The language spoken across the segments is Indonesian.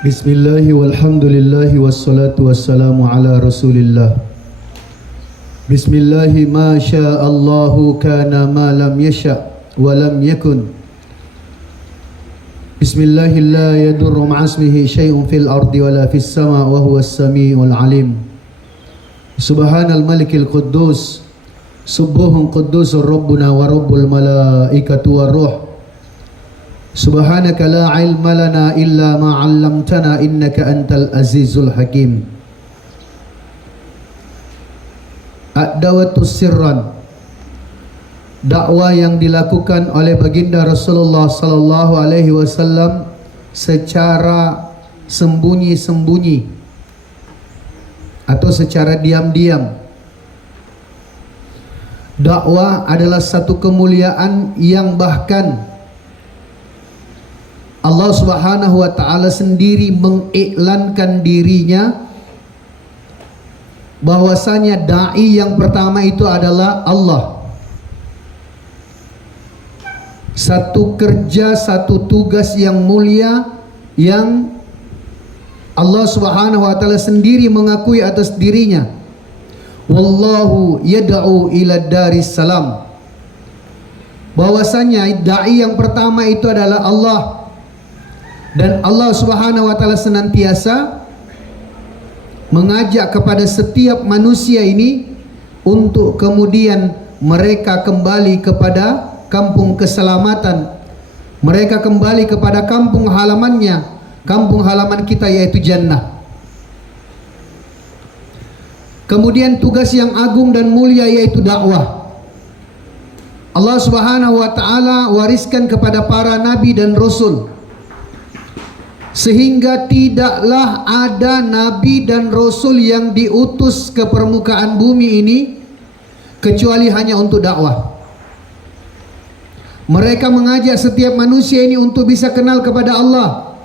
Bismillahi walhamdulillahi wassalatu wassalamu ala rasulillah. Bismillahi ma sya'allahu kana ma lam yasha' wa lam yakun. Bismillahi la yadurru ma'asmihi syai'un fil ardi wala fis sama' wa huwa as-sami'ul alim. Subhanal malikil quddus, subuhun quddusur rabbuna wa rabbul malaikatu war ruh. Subhanaka la ilma lana illa ma 'allamtana innaka antal azizul hakim. Ad-dawatus sirran, dakwah yang dilakukan oleh baginda Rasulullah sallallahu alaihi wasallam secara sembunyi-sembunyi atau secara diam-diam. Dakwah adalah satu kemuliaan yang bahkan Allah Subhanahu wa ta'ala sendiri mengiklankan dirinya bahwasanya da'i yang pertama itu adalah Allah. Satu kerja, satu tugas yang mulia yang Allah Subhanahu wa ta'ala sendiri mengakui atas dirinya. Wallahu yad'u ila daris salam. Bahwasanya da'i yang pertama itu adalah Allah. Dan Allah Subhanahu wa ta'ala senantiasa mengajak kepada setiap manusia ini untuk kemudian mereka kembali kepada kampung keselamatan. Mereka kembali kepada kampung halamannya, kampung halaman kita yaitu jannah. Kemudian tugas yang agung dan mulia yaitu dakwah. Allah Subhanahu wa ta'ala wariskan kepada para nabi dan rasul, sehingga tidaklah ada nabi dan rasul yang diutus ke permukaan bumi ini kecuali hanya untuk dakwah. Mereka mengajak setiap manusia ini untuk bisa kenal kepada Allah.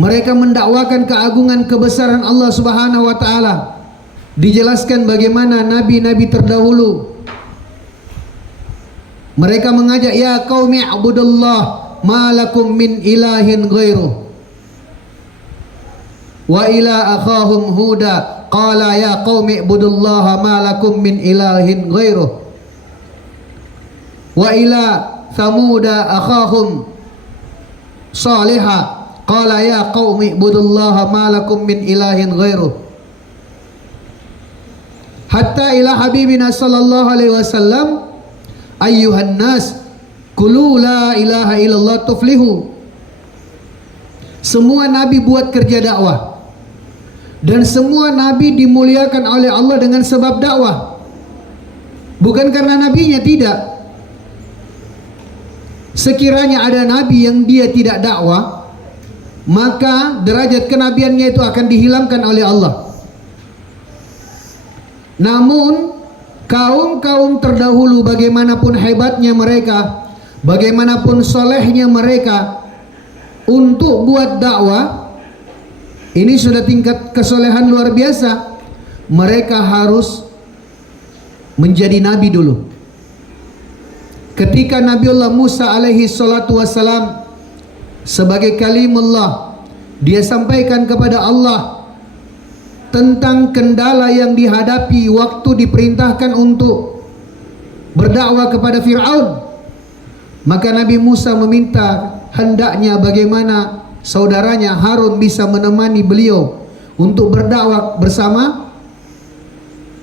Mereka mendakwakan keagungan kebesaran Allah Subhanahu wa ta'ala. Dijelaskan bagaimana nabi-nabi terdahulu. Mereka mengajak, ya qaumi ibudullah ma lakum min ilahin ghairuh. Wa ila akhahum huda qala ya qaumi ibudullaha ma lakum min ilahin ghairuh. Wa ila thamuda akhahum salihah qala ya qaumi ibudullaha ma lakum min ilahin ghairuh. Hatta ila habibina sallallahu alaihi wasallam, ayyuhan nas Qulu la ilaha illallah tuflihu. Semua nabi buat kerja dakwah, dan semua nabi dimuliakan oleh Allah dengan sebab dakwah, bukan karena nabinya, tidak. Sekiranya ada nabi yang dia tidak dakwah, maka derajat kenabiannya itu akan dihilangkan oleh Allah. Namun kaum-kaum terdahulu, bagaimanapun hebatnya mereka, bagaimanapun solehnya mereka untuk buat dakwah, ini sudah tingkat kesolehan luar biasa. Mereka harus menjadi nabi dulu. Ketika Nabiullah Musa alaihi salatu wassalam sebagai kalimullah, dia sampaikan kepada Allah tentang kendala yang dihadapi waktu diperintahkan untuk berdakwah kepada Fir'aun. Maka Nabi Musa meminta hendaknya bagaimana saudaranya Harun bisa menemani beliau untuk berdakwah bersama,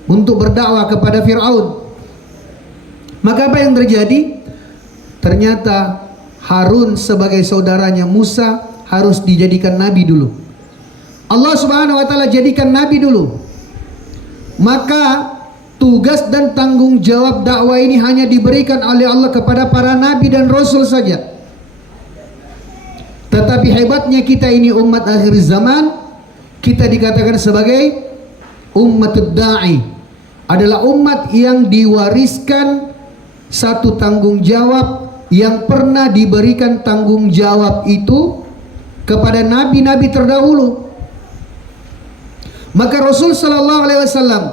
untuk berdakwah kepada Fir'aun. Maka apa yang terjadi? Ternyata Harun sebagai saudaranya Musa harus dijadikan nabi dulu. Allah Subhanahu wa ta'ala jadikan nabi dulu. Maka tugas dan tanggung jawab dakwah ini hanya diberikan oleh Allah kepada para nabi dan rasul saja. Tetapi hebatnya kita ini umat akhir zaman, kita dikatakan sebagai ummatud da'i, adalah umat yang diwariskan satu tanggung jawab yang pernah diberikan tanggung jawab itu kepada nabi-nabi terdahulu. Maka Rasul sallallahu alaihi wasallam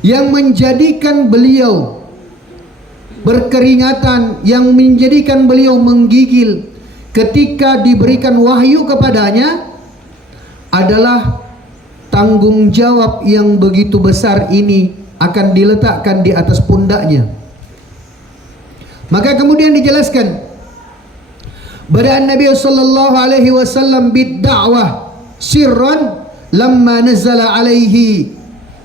yang menjadikan beliau berkeringatan, yang menjadikan beliau menggigil ketika diberikan wahyu kepadanya adalah tanggung jawab yang begitu besar ini akan diletakkan di atas pundaknya. Maka kemudian dijelaskan bada'an Nabi sallallahu alaihi wasallam bid-da'wah sirran lamma nazala alaihi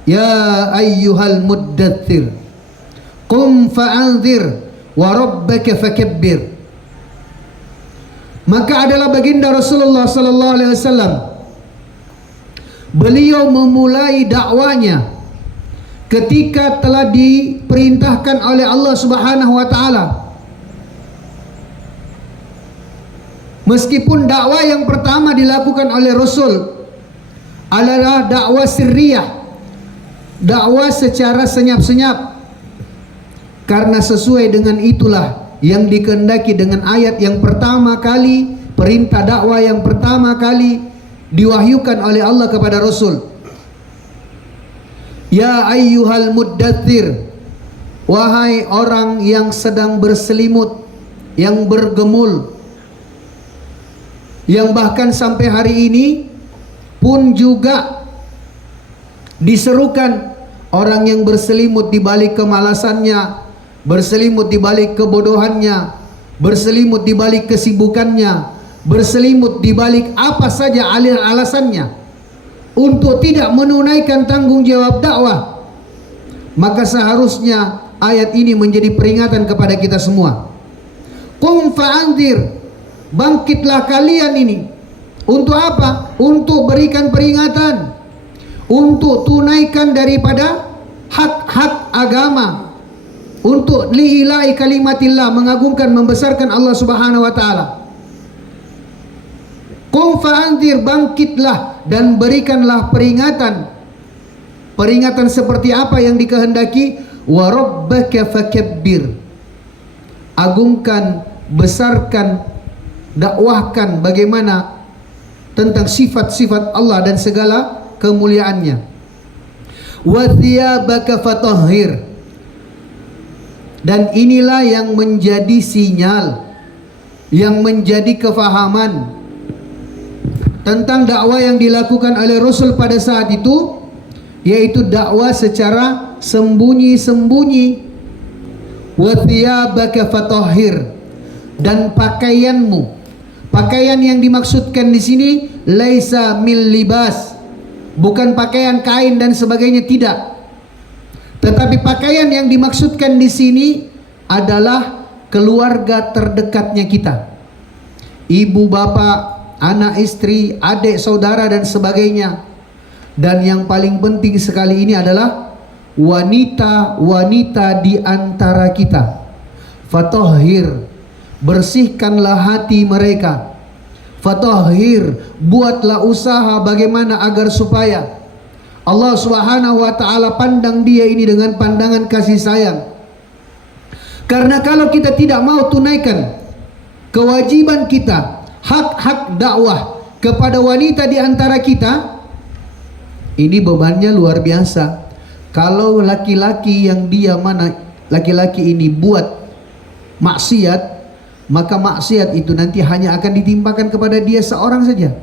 ya ayyuhal muddathir qum fa'anzir wa rabbaka fakabbir. Maka adalah baginda Rasulullah sallallahu alaihi wasallam, beliau memulai dakwanya ketika telah diperintahkan oleh Allah Subhanahu wa taala. Meskipun dakwah yang pertama dilakukan oleh Rasul adalah dakwah sirriyah, dakwah secara senyap-senyap, karena sesuai dengan itulah yang dikehendaki dengan ayat yang pertama kali, perintah dakwah yang pertama kali diwahyukan oleh Allah kepada Rasul. Ya ayyuhal muddathir, wahai orang yang sedang berselimut, yang bergemul, yang bahkan sampai hari ini pun juga diserukan orang yang berselimut di balik kemalasannya, berselimut di balik kebodohannya, berselimut di balik kesibukannya, berselimut di balik apa saja alasannya untuk tidak menunaikan tanggung jawab dakwah. Maka seharusnya ayat ini menjadi peringatan kepada kita semua. Qum fa'anzir, bangkitlah kalian ini. Untuk apa? Untuk berikan peringatan, untuk tunaikan daripada hak-hak agama, untuk li'ilai kalimatillah, mengagungkan, membesarkan Allah Subhanahu wa taala. Qum fa'anzir, bangkitlah dan berikanlah peringatan. Peringatan seperti apa yang dikehendaki? Wa rabbaka fakabbir, agungkan, besarkan, dakwahkan bagaimana tentang sifat-sifat Allah dan segala kemuliaannya. Wa thiyabaka fatahhir, dan inilah yang menjadi sinyal, yang menjadi kefahaman tentang dakwah yang dilakukan oleh Rasul pada saat itu, yaitu dakwah secara sembunyi-sembunyi. Wa thiyabaka fatahhir, dan pakaianmu. Pakaian yang dimaksudkan di sini laisa mil libas, bukan pakaian kain dan sebagainya, tidak. Tetapi pakaian yang dimaksudkan di sini adalah keluarga terdekatnya kita. Ibu, bapak, anak, istri, adik, saudara dan sebagainya. Dan yang paling penting sekali ini adalah wanita-wanita di antara kita. Fatahhir, bersihkanlah hati mereka. Fatahhir, buatlah usaha bagaimana agar supaya Allah Subhanahu wa taala pandang dia ini dengan pandangan kasih sayang. Karena kalau kita tidak mau tunaikan kewajiban kita, hak-hak dakwah kepada wanita di antara kita, ini bebannya luar biasa. Kalau laki-laki yang dia mana laki-laki ini buat maksiat, maka maksiat itu nanti hanya akan ditimpakan kepada dia seorang saja.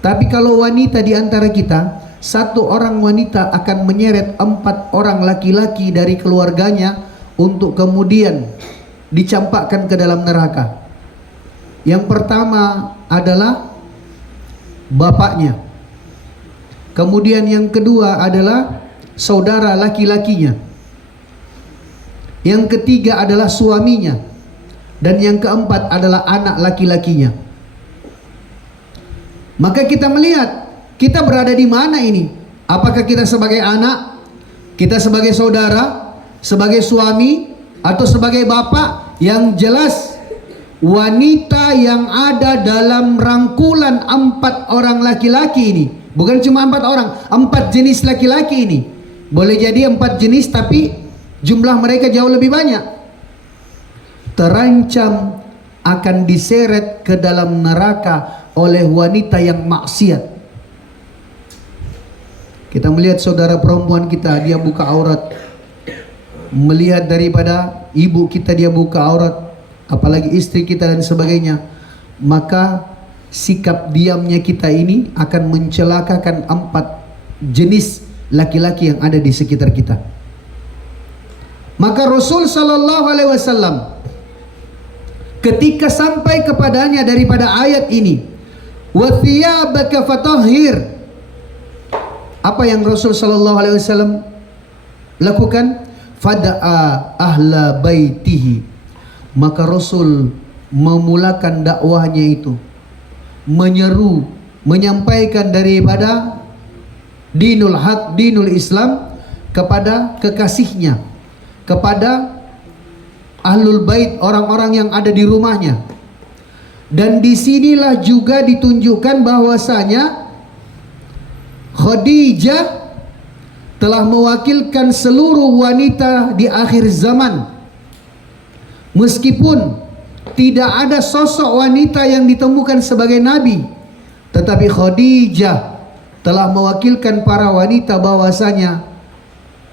Tapi kalau wanita di antara kita, satu orang wanita akan menyeret 4 orang laki-laki dari keluarganya untuk kemudian dicampakkan ke dalam neraka. Yang pertama adalah bapaknya. Kemudian yang kedua adalah saudara laki-lakinya. Yang ketiga adalah suaminya. Dan yang keempat adalah anak laki-lakinya. Maka kita melihat kita berada di mana ini? Apakah kita sebagai anak, kita sebagai saudara, sebagai suami, atau sebagai bapak? Yang jelas wanita yang ada dalam rangkulan 4 orang laki-laki ini, bukan cuma 4 orang, 4 jenis laki-laki ini. Boleh jadi 4 jenis tapi jumlah mereka jauh lebih banyak. Terancam akan diseret ke dalam neraka oleh wanita yang maksiat. Kita melihat saudara perempuan kita, dia buka aurat. Melihat daripada ibu kita, dia buka aurat. Apalagi istri kita dan sebagainya. Maka sikap diamnya kita ini akan mencelakakan 4 jenis laki-laki yang ada di sekitar kita. Maka Rasul sallallahu alaihi wasallam ketika sampai kepadanya daripada ayat ini, wa thiyabaka fatahhir, apa yang Rasul sallallahu alaihi wasallam lakukan? Fada'a ahla baitihi, maka Rasul memulakan dakwahnya itu, menyeru, menyampaikan daripada dinul haq, dinul Islam kepada kekasihnya, kepada ahlul bait, orang-orang yang ada di rumahnya. Dan disinilah juga ditunjukkan bahwasanya Khadijah telah mewakilkan seluruh wanita di akhir zaman. Meskipun tidak ada sosok wanita yang ditemukan sebagai nabi, tetapi Khadijah telah mewakilkan para wanita bahwasanya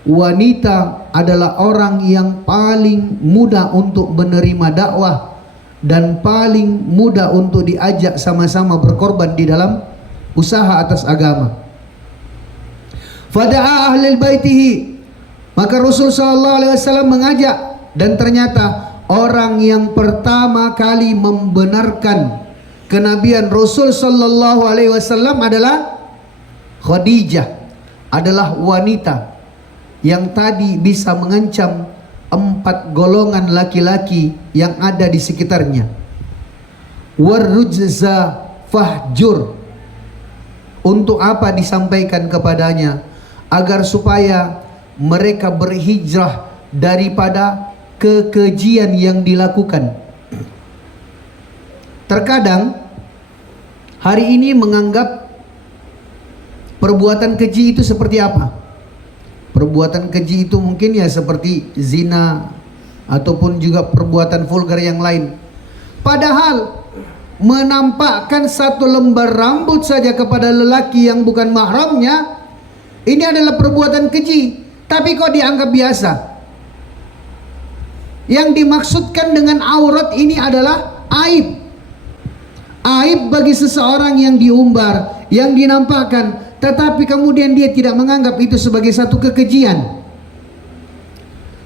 wanita adalah orang yang paling mudah untuk menerima dakwah dan paling mudah untuk diajak sama-sama berkorban di dalam usaha atas agama. Fada'a ahlil baitihi, maka Rasul sallallahu alaihi wasallam mengajak, dan ternyata orang yang pertama kali membenarkan kenabian Rasul sallallahu alaihi wasallam adalah Khadijah, adalah wanita yang tadi bisa mengancam 4 golongan laki-laki yang ada di sekitarnya. Warrujza fahjur, untuk apa disampaikan kepadanya? Agar supaya mereka berhijrah daripada kekejian yang dilakukan. Terkadang hari ini menganggap perbuatan keji itu seperti apa? Perbuatan keji itu mungkin ya seperti zina ataupun juga perbuatan vulgar yang lain. Padahal menampakkan 1 lembar rambut saja kepada lelaki yang bukan mahramnya, ini adalah perbuatan keji, tapi kok dianggap biasa. Yang dimaksudkan dengan aurat ini adalah aib. Aib bagi seseorang yang diumbar, yang dinampakkan, tetapi kemudian dia tidak menganggap itu sebagai satu kekejian.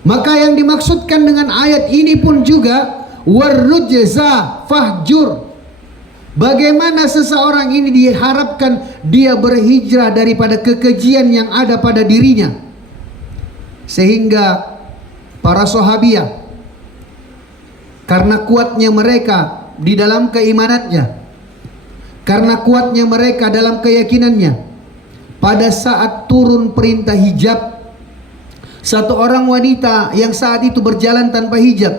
Maka yang dimaksudkan dengan ayat ini pun juga warrujza fahjur. Bagaimana seseorang ini diharapkan dia berhijrah daripada kekejian yang ada pada dirinya. Sehingga para sahabiah, karena kuatnya mereka di dalam keimanannya, karena kuatnya mereka dalam keyakinannya, pada saat turun perintah hijab, satu orang wanita yang saat itu berjalan tanpa hijab,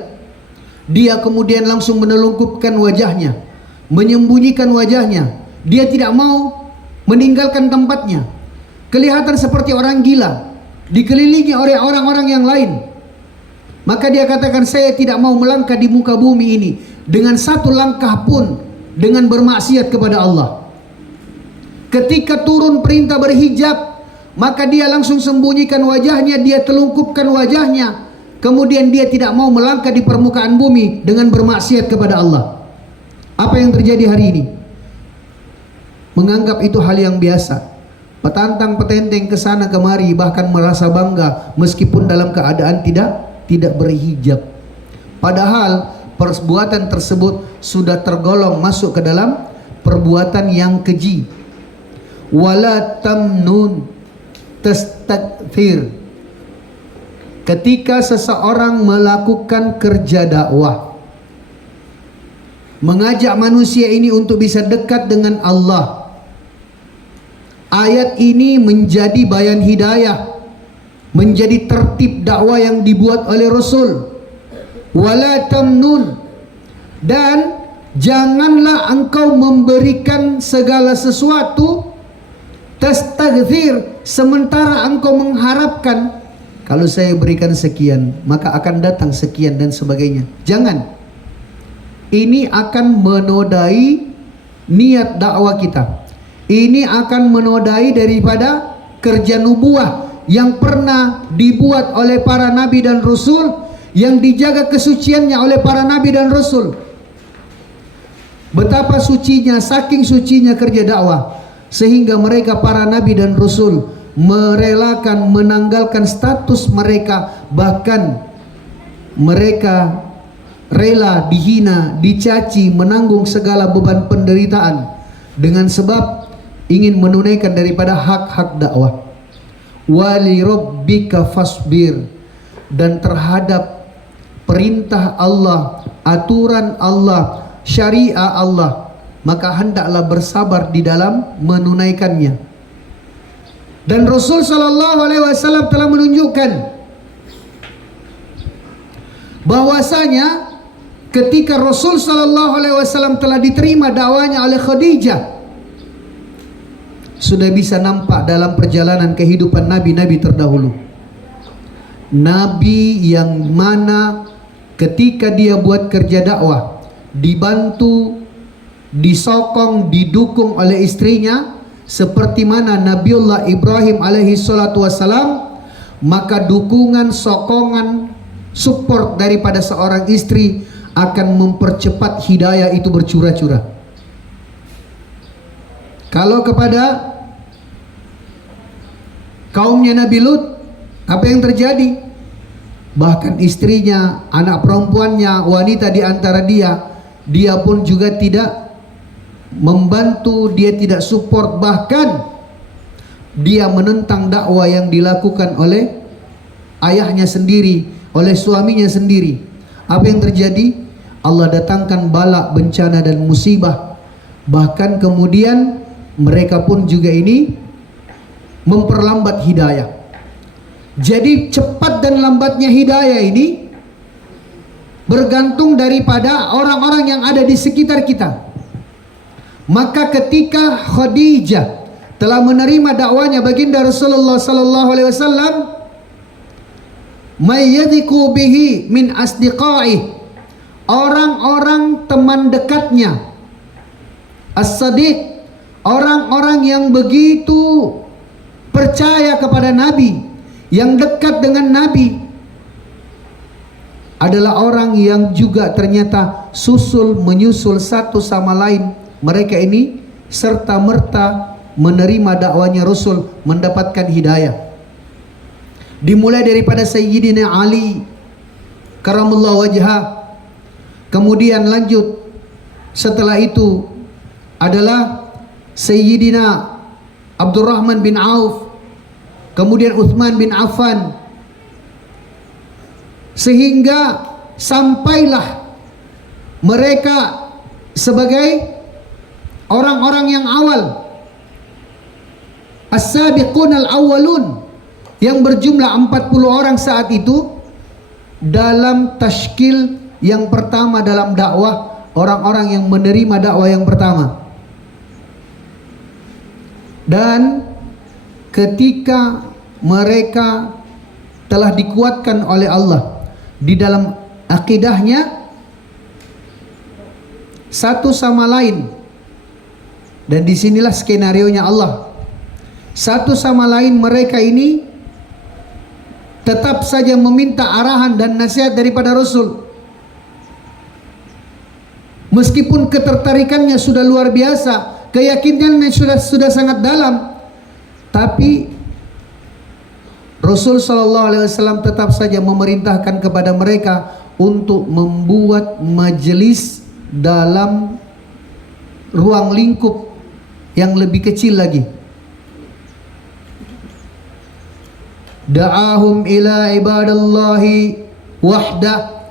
dia kemudian langsung menelungkupkan wajahnya, menyembunyikan wajahnya. Dia tidak mau meninggalkan tempatnya. Kelihatan seperti orang gila, dikelilingi oleh orang-orang yang lain. Maka dia katakan, saya tidak mau melangkah di muka bumi ini dengan 1 langkah pun dengan bermaksiat kepada Allah. Ketika turun perintah berhijab, maka dia langsung sembunyikan wajahnya, dia telungkupkan wajahnya. Kemudian dia tidak mau melangkah di permukaan bumi dengan bermaksiat kepada Allah. Apa yang terjadi hari ini? Menganggap itu hal yang biasa. Petantang petenteng ke sana kemari, bahkan merasa bangga meskipun dalam keadaan tidak berhijab. Padahal perbuatan tersebut sudah tergolong masuk ke dalam perbuatan yang keji. Wala tamnun tastakthir. Ketika seseorang melakukan kerja dakwah, mengajak manusia ini untuk bisa dekat dengan Allah, ayat ini menjadi bayan hidayah, menjadi tertib dakwah yang dibuat oleh Rasul. Wala tamnun, dan janganlah engkau memberikan segala sesuatu tastaghfir, sementara engkau mengharapkan kalau saya berikan sekian maka akan datang sekian dan sebagainya. Jangan. Ini akan menodai niat dakwah kita. Ini akan menodai daripada kerja nubuah yang pernah dibuat oleh para nabi dan rasul, yang dijaga kesuciannya oleh para nabi dan rasul. Betapa sucinya, saking sucinya kerja dakwah, sehingga mereka para nabi dan rasul merelakan, menanggalkan status mereka, bahkan mereka rela dihina, dicaci, menanggung segala beban penderitaan dengan sebab ingin menunaikan daripada hak-hak dakwah. Wali rabbika fasbir, dan terhadap perintah Allah, aturan Allah, syariat Allah, maka hendaklah bersabar di dalam menunaikannya. Dan Rasul sallallahu alaihi wasallam telah menunjukkan bahwasanya ketika Rasul sallallahu alaihi wasallam telah diterima dakwanya oleh Khadijah, sudah bisa nampak dalam perjalanan kehidupan nabi-nabi terdahulu. Nabi yang mana ketika dia buat kerja dakwah, dibantu, disokong, didukung oleh istrinya, seperti mana Nabiullah Ibrahim alaihi salatu wassalam, maka dukungan, sokongan, support daripada seorang istri akan mempercepat hidayah itu bercurah-curah. Kalau kepada kaumnya Nabi Lut, apa yang terjadi? Bahkan istrinya, anak perempuannya, wanita di antara dia pun juga tidak membantu, dia tidak support, bahkan dia menentang dakwah yang dilakukan oleh ayahnya sendiri, oleh suaminya sendiri. Apa yang terjadi? Allah datangkan bala, bencana dan musibah. Bahkan kemudian mereka pun juga ini memperlambat hidayah. Jadi cepat dan lambatnya hidayah ini bergantung daripada orang-orang yang ada di sekitar kita. Maka ketika Khadijah telah menerima dakwanya baginda Rasulullah sallallahu alaihi wasallam, may yadhiku bihi min asdiqai, orang-orang teman dekatnya, as-sadiq, orang-orang yang begitu percaya kepada Nabi, yang dekat dengan Nabi, adalah orang yang juga ternyata susul menyusul satu sama lain. Mereka ini serta merta menerima dakwanya Rasul, mendapatkan hidayah. Dimulai daripada Sayyidina Ali karamallahu wajhah, kemudian lanjut setelah itu adalah Sayyidina Abdurrahman bin Auf, kemudian Uthman bin Affan, sehingga sampailah mereka sebagai orang-orang yang awal, as-sabiqun al-awwalun, yang berjumlah 40 orang saat itu dalam tashkil yang pertama dalam dakwah, orang-orang yang menerima dakwah yang pertama. Dan ketika mereka telah dikuatkan oleh Allah di dalam akidahnya satu sama lain, dan disinilah skenarionya Allah, satu sama lain mereka ini tetap saja meminta arahan dan nasihat daripada Rasul. Meskipun ketertarikannya sudah luar biasa, keyakinannya sudah sangat dalam, tapi Rasul sallallahu alaihi wasallam tetap saja memerintahkan kepada mereka untuk membuat majelis dalam ruang lingkup yang lebih kecil lagi. Da'ahum ila ibadallahi wahdah,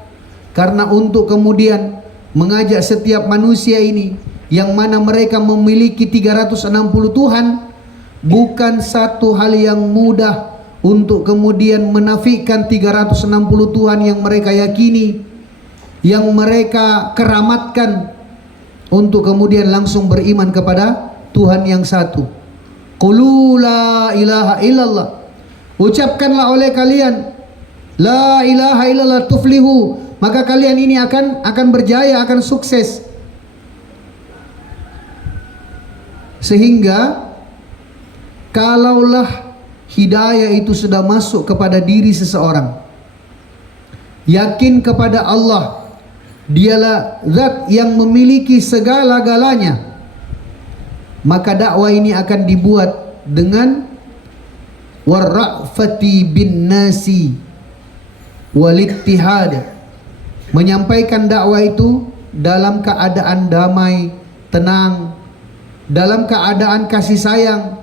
karena untuk kemudian mengajak setiap manusia ini yang mana mereka memiliki 360 Tuhan, bukan satu hal yang mudah untuk kemudian menafikan 360 Tuhan yang mereka yakini, yang mereka keramatkan, untuk kemudian langsung beriman kepada Tuhan yang satu. Qulu la ilaha illallah, ucapkanlah oleh kalian la ilaha illallah tuflihu, maka kalian ini akan berjaya, akan sukses. Sehingga kalaulah hidayah itu sudah masuk kepada diri seseorang, yakin kepada Allah, dialah zat yang memiliki segala-galanya, maka dakwah ini akan dibuat dengan warra'fati bin nasi walittihad, menyampaikan dakwah itu dalam keadaan damai, tenang, dalam keadaan kasih sayang,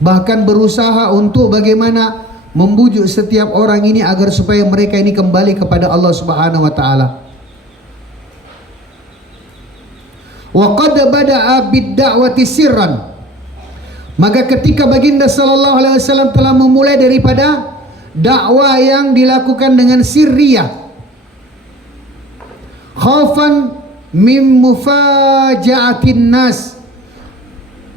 bahkan berusaha untuk bagaimana membujuk setiap orang ini agar supaya mereka ini kembali kepada Allah Subhanahu wa taala. Wa qad bada'a bid-da'wati sirran, maka ketika baginda sallallahu alaihi wasallam telah memulai daripada dakwah yang dilakukan dengan sirriyah, khaufan min mufaja'atin nas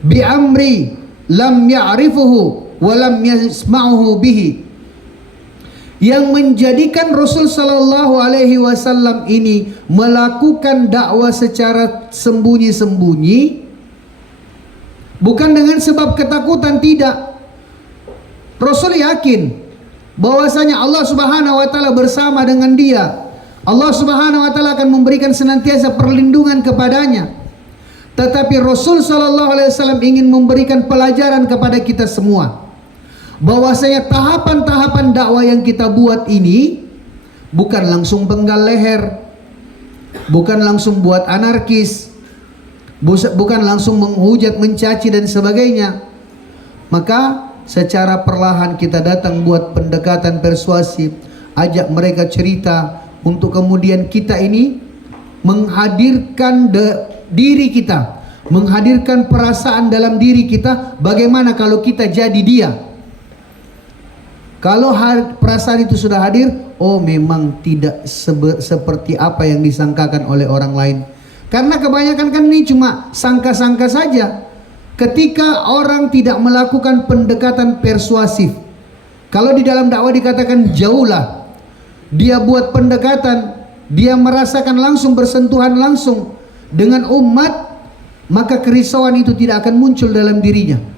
bi amri lam ya'rifuhu wa lam yasma'uhu bihi, yang menjadikan Rasul sallallahu alaihi wasallam ini melakukan dakwah secara sembunyi-sembunyi, bukan dengan sebab ketakutan, tidak. Rasul yakin bahwasanya Allah Subhanahu wa taala bersama dengan dia. Allah Subhanahu wa taala akan memberikan senantiasa perlindungan kepadanya. Tetapi Rasul sallallahu alaihi wasallam ingin memberikan pelajaran kepada kita semua bahwasanya tahapan-tahapan dakwah yang kita buat ini bukan langsung penggal leher, bukan langsung buat anarkis, bukan langsung menghujat, mencaci dan sebagainya. Maka secara perlahan kita datang buat pendekatan persuasif, ajak mereka cerita, untuk kemudian kita ini menghadirkan diri kita, menghadirkan perasaan dalam diri kita, bagaimana kalau kita jadi dia. Kalau perasaan itu sudah hadir, oh memang tidak seperti apa yang disangkakan oleh orang lain. Karena kebanyakan kan ini cuma sangka-sangka saja. Ketika orang tidak melakukan pendekatan persuasif, kalau di dalam dakwah dikatakan jauhlah, dia buat pendekatan, dia merasakan langsung, bersentuhan langsung dengan umat, maka kerisauan itu tidak akan muncul dalam dirinya.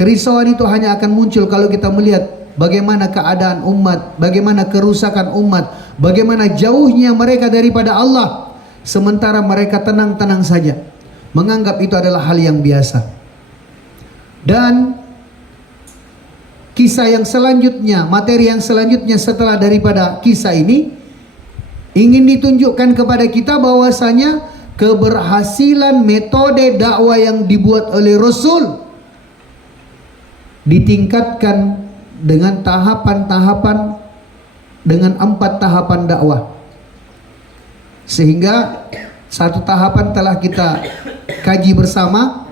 Kerisauan itu hanya akan muncul kalau kita melihat bagaimana keadaan umat, bagaimana kerusakan umat, bagaimana jauhnya mereka daripada Allah, sementara mereka tenang-tenang saja, menganggap itu adalah hal yang biasa. Dan kisah yang selanjutnya, materi yang selanjutnya setelah daripada kisah ini, ingin ditunjukkan kepada kita bahwasanya keberhasilan metode dakwah yang dibuat oleh Rasul ditingkatkan dengan tahapan-tahapan, dengan 4 tahapan dakwah. Sehingga satu tahapan telah kita kaji bersama,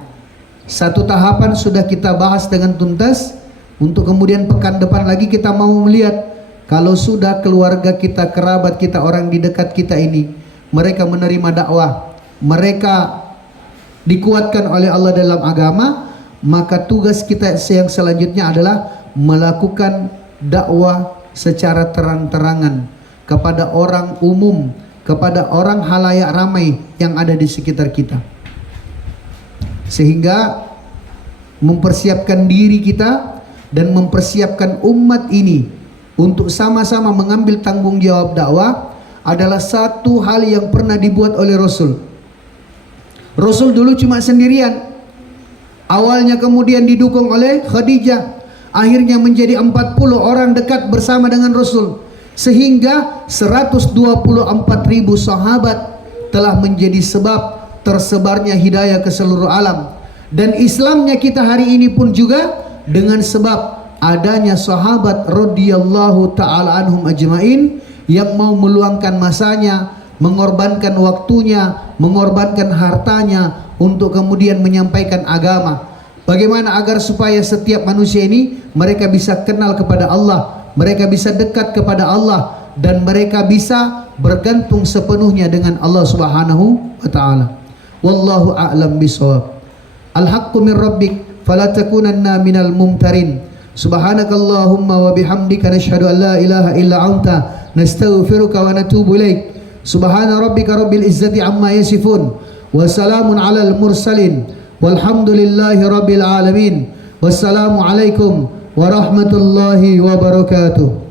satu tahapan sudah kita bahas dengan tuntas. Untuk kemudian pekan depan lagi kita mau melihat kalau sudah keluarga kita, kerabat kita, orang di dekat kita ini, mereka menerima dakwah, mereka dikuatkan oleh Allah dalam agama, maka tugas kita yang selanjutnya adalah melakukan dakwah secara terang-terangan kepada orang umum, kepada orang halayak ramai yang ada di sekitar kita, sehingga mempersiapkan diri kita dan mempersiapkan umat ini untuk sama-sama mengambil tanggung jawab dakwah adalah satu hal yang pernah dibuat oleh Rasul. Rasul dulu cuma sendirian. Awalnya kemudian didukung oleh Khadijah, akhirnya menjadi 40 orang dekat bersama dengan Rasul, sehingga 124.000 sahabat telah menjadi sebab tersebarnya hidayah ke seluruh alam. Dan Islamnya kita hari ini pun juga dengan sebab adanya sahabat radhiyallahu ta'ala anhum ajmain yang mau meluangkan masanya, mengorbankan waktunya, mengorbankan hartanya untuk kemudian menyampaikan agama. Bagaimana agar supaya setiap manusia ini mereka bisa kenal kepada Allah, mereka bisa dekat kepada Allah, dan mereka bisa bergantung sepenuhnya dengan Allah Subhanahu wa taala. Wallahu a'lam bishawab. Al-haqqu min rabbik fala takunanna minal mumtarin. Subhanakallahumma wa bihamdika nashhadu an la ilaha illa anta nastaghfiruka wa natubu ilaik. Subhana rabbika rabbil izzati amma yasifun wa salamun alal mursalin walhamdulillahi rabbil alamin. Wassalamu alaikum warahmatullahi wabarakatuh.